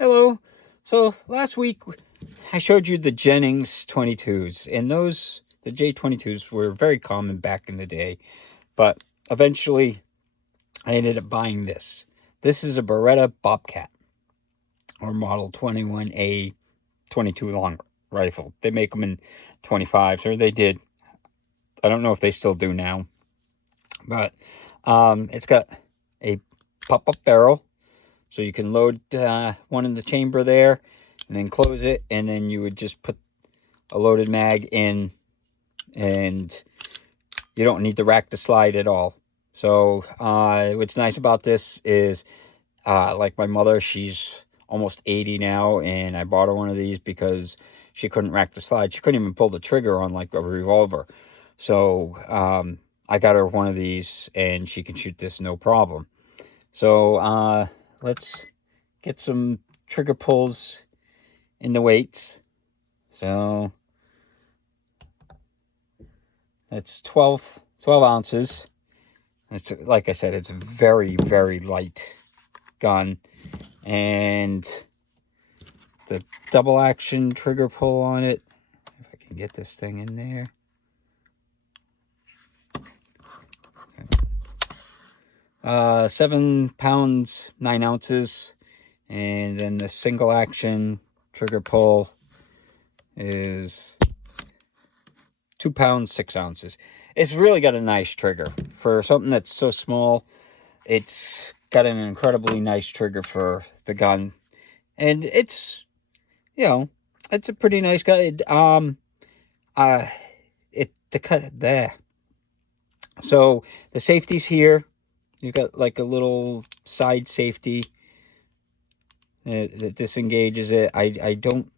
Hello. So last week I showed you the Jennings 22s, and the J22s were very common back in the day, but eventually I ended up buying this. This is a Beretta Bobcat, or model 21A 22 long rifle. They make them in 25s, or they did. I don't know if they still do now, but it's got a pop-up barrel, so you can load one in the chamber there and then close it, and then you would just put a loaded mag in, and you don't need the rack to slide at all. So what's nice about this is, like my mother, she's almost 80 now, and I bought her one of these because she couldn't rack the slide. She couldn't even pull the trigger on like a revolver. So I got her one of these, and she can shoot this no problem. So let's get some trigger pulls in the weights. So that's 12 ounces. It's, like I said, it's a very, very light gun. And the double action trigger pull on it, if I can get this thing in there. 7 pounds, 9 ounces. And then the single action trigger pull is 2 pounds, 6 ounces. It's really got a nice trigger. For something that's so small, it's got an incredibly nice trigger for the gun. And it's, it's a pretty nice gun. The cut there. So the safety's here. You've got like a little side safety that disengages it. I don't,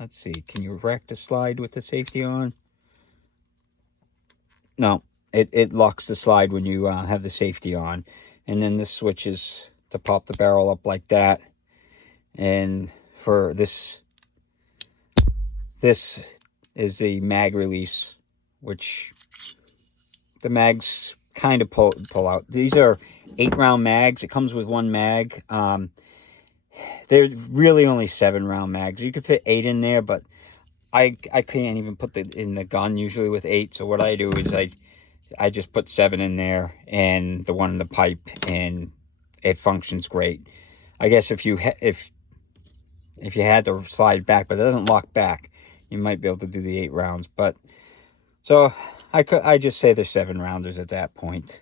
let's see, can you rack the slide with the safety on? No, it locks the slide when you have the safety on. And then this switches to pop the barrel up like that. And for this is the mag release, which the mags kind of pull out. These are 8-round mags. It comes with one mag. They're really only 7-round mags. You could fit 8 in there, but I can't even put it in the gun usually with 8. So what I do is I just put 7 in there and the one in the pipe, and it functions great. I guess if you had to slide back, but it doesn't lock back, you might be able to do the 8 rounds. But so I just say they're 7-rounders at that point.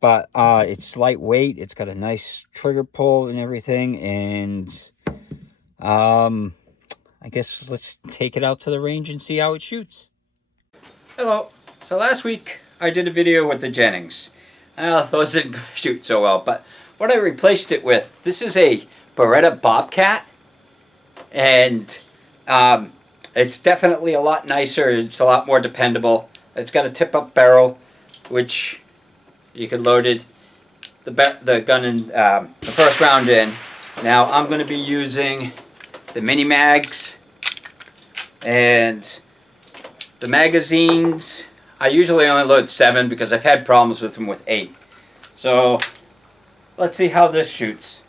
But it's lightweight. It's got a nice trigger pull and everything, and I guess let's take it out to the range and see how it shoots. Hello. So last week I did a video with the Jennings. Those didn't shoot so well, but what I replaced it with, this is a Beretta Bobcat, and it's definitely a lot nicer. It's a lot more dependable. It's got a tip-up barrel, which you can load the gun in the first round in. Now I'm going to be using the mini mags and the magazines. I usually only load 7 because I've had problems with them with 8. So let's see how this shoots.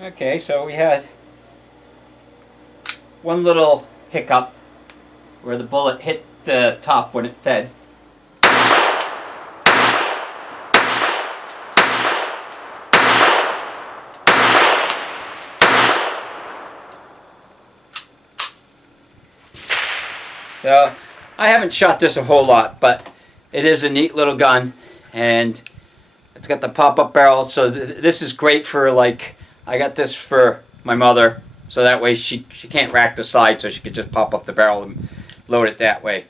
Okay, so we had one little hiccup where the bullet hit the top when it fed. So I haven't shot this a whole lot, but it is a neat little gun, and it's got the pop-up barrel, so this is great for, like, I got this for my mother, so that way she can't rack the slide, so she could just pop up the barrel and load it that way.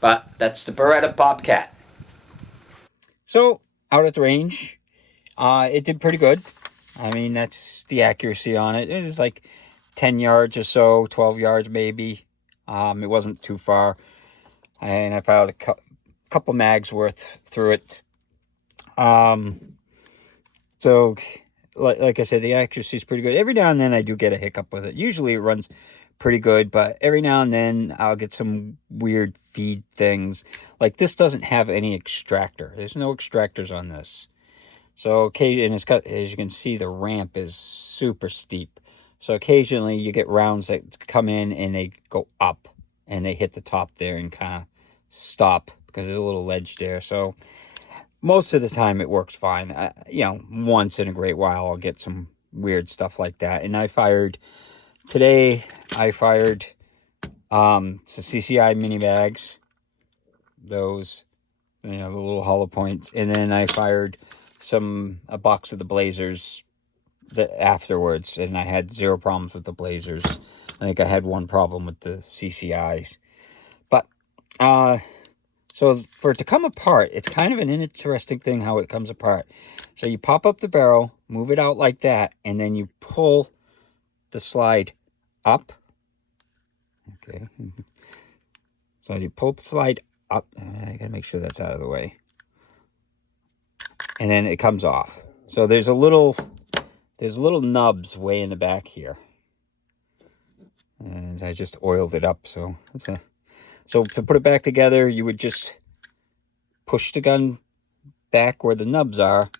But that's the Beretta Bobcat. So out at the range, it did pretty good. I mean, that's the accuracy on it. It was like 10 yards or so, 12 yards maybe. It wasn't too far. And I fired a couple mags worth through it. So, like I said, the accuracy is pretty good. Every now and then I do get a hiccup with it. Usually it runs pretty good, but every now and then I'll get some weird feed things. Like this doesn't have any extractor. There's no extractors on this. So occasionally, and it's got, as you can see, the ramp is super steep. So occasionally you get rounds that come in and they go up and they hit the top there and kind of stop because there's a little ledge there. So most of the time it works fine. You know, once in a great while I'll get some weird stuff like that. And today I fired some CCI mini bags, those, you know, the little hollow points, and then I fired a box of the Blazers afterwards, and I had 0 problems with the Blazers. I think I had 1 problem with the CCIs. But so for it to come apart, it's kind of an interesting thing how it comes apart. So you pop up the barrel, move it out like that, and then you pull the slide up. Okay. So you pull the slide up. I gotta make sure that's out of the way. And then it comes off. So there's little nubs way in the back here. And I just oiled it up. So to put it back together, you would just push the gun back where the nubs are,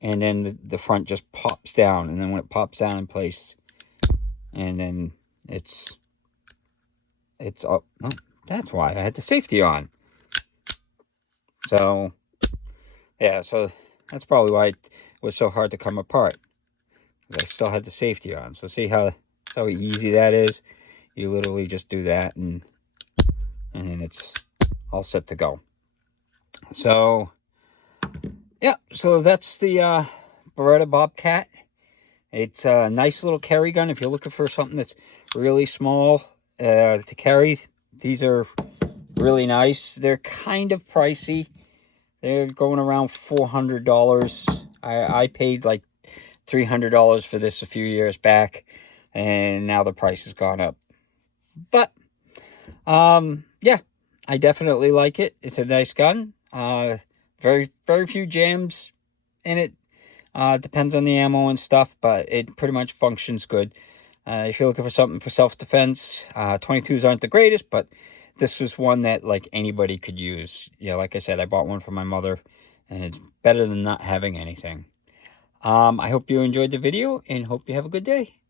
and then the front just pops down. And then when it pops down in place, and then it's up. Oh, that's why I had the safety on. So yeah, so that's probably why it was so hard to come apart, because I still had the safety on. So see how easy that is? You literally just do that, and then it's all set to go. So yeah, so that's the Beretta Bobcat. It's a nice little carry gun if you're looking for something that's really small to carry. These are really nice. They're kind of pricey. They're going around $400. I paid like $300 for this a few years back, and now the price has gone up. But yeah, I definitely like it. It's a nice gun. Very few jams in it. Depends on the ammo and stuff, but it pretty much functions good. If you're looking for something for self-defense, 22s aren't the greatest, but this was one that like anybody could use. Yeah, like I said, I bought one for my mother, and it's better than not having anything. I hope you enjoyed the video, and hope you have a good day.